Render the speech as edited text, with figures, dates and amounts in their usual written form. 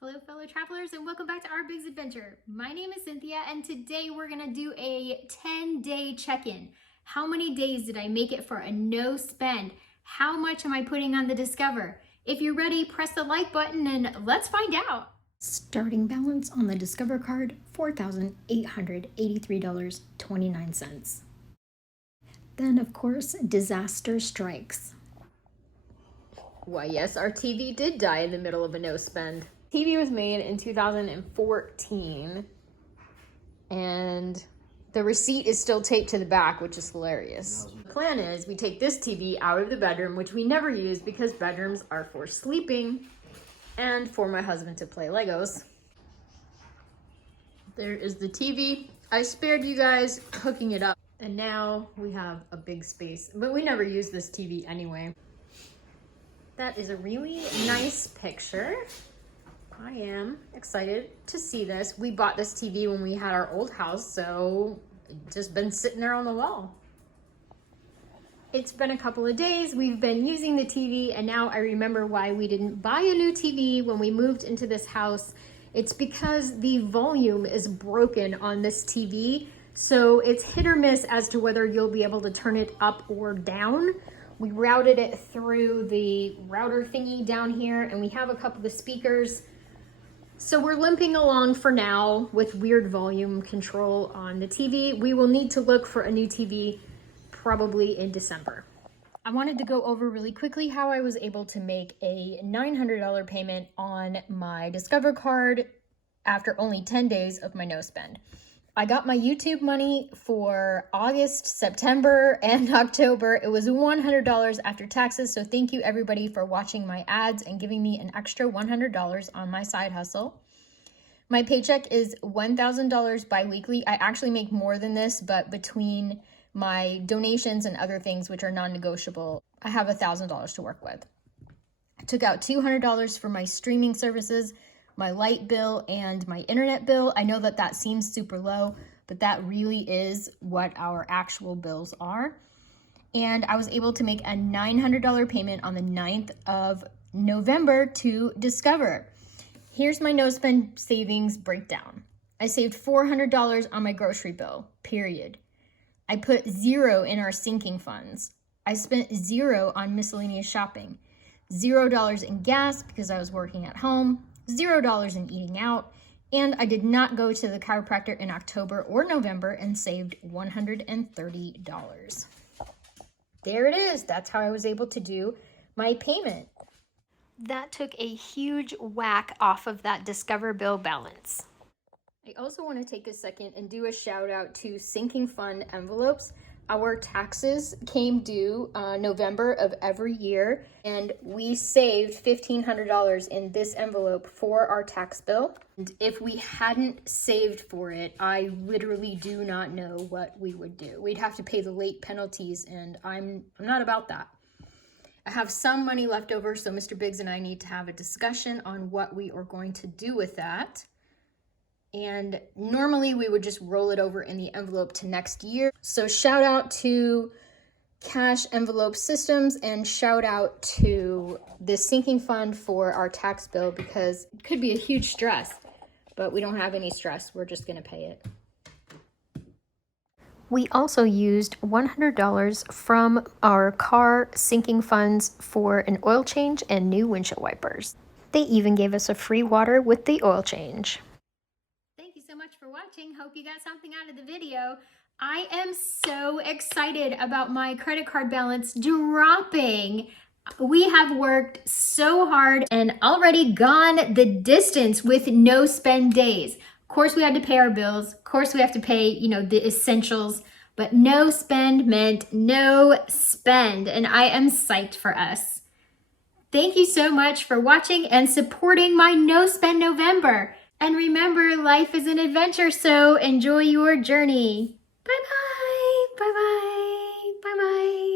Hello fellow travelers and welcome back to our Big's Adventure. My name is Cynthia and today we're gonna do a 10-day check-in. How many days did I make it for a no spend? How much am I putting on the Discover? If you're ready, press the like button and let's find out. Starting balance on the Discover card, $4,883.29. Then of course, disaster strikes. Why yes, our TV did die in the middle of a no spend. TV was made in 2014 and the receipt is still taped to the back, which is hilarious. The plan is we take this TV out of the bedroom, which we never use because bedrooms are for sleeping and for my husband to play Legos. There is the TV. I spared you guys hooking it up and now we have a big space, but we never use this TV anyway. That is a really nice picture. I am excited to see this. We bought this TV when we had our old house, so it's just been sitting there on the wall. It's been a couple of days. We've been using the TV, and now I remember why we didn't buy a new TV when we moved into this house. It's because the volume is broken on this TV, so it's hit or miss as to whether you'll be able to turn it up or down. We routed it through the router thingy down here, and we have a couple of speakers. So we're limping along for now with weird volume control on the TV. We will need to look for a new TV probably in December. I wanted to go over really quickly how I was able to make a $900 payment on my Discover card after only 10 days of my no spend. I got my YouTube money for August, September, and October. It was $100 after taxes, so thank you everybody for watching my ads and giving me an extra $100 on my side hustle. My paycheck is $1,000 bi-weekly. I actually make more than this, but between my donations and other things which are non-negotiable, I have $1,000 to work with. I took out $200 for my streaming services, my light bill, and my internet bill. I know that that seems super low, but that really is what our actual bills are. And I was able to make a $900 payment on the 9th of November to Discover. Here's my no spend savings breakdown. I saved $400 on my grocery bill, period. I put $0 in our sinking funds. I spent $0 on miscellaneous shopping, $0 in gas because I was working at home, $0 in eating out, and I did not go to the chiropractor in October or November and saved $130. There it is. That's how I was able to do my payment. That took a huge whack off of that Discover bill balance. I also want to take a second and do a shout out to sinking fund envelopes. Our taxes came due November of every year, and we saved $1,500 in this envelope for our tax bill. And if we hadn't saved for it, I literally do not know what we would do. We'd have to pay the late penalties, and I'm not about that. I have some money left over, so Mr. Biggs and I need to have a discussion on what we are going to do with that. And normally we would just roll it over in the envelope to next year. So shout out to Cash Envelope Systems and shout out to the sinking fund for our tax bill because it could be a huge stress, but we don't have any stress. We're just gonna pay it. We also used $100 from our car sinking funds for an oil change and new windshield wipers. They even gave us a free water with the oil change. Thank you so much for watching. Hope you got something out of the video. I am so excited about my credit card balance dropping. We have worked so hard and already gone the distance with no spend days. Of course, we had to pay our bills. Of course, we have to pay, the essentials, but no spend meant no spend, and I am psyched for us. Thank you so much for watching and supporting my No Spend November. And remember, life is an adventure, so enjoy your journey. Bye-bye, bye-bye, bye-bye.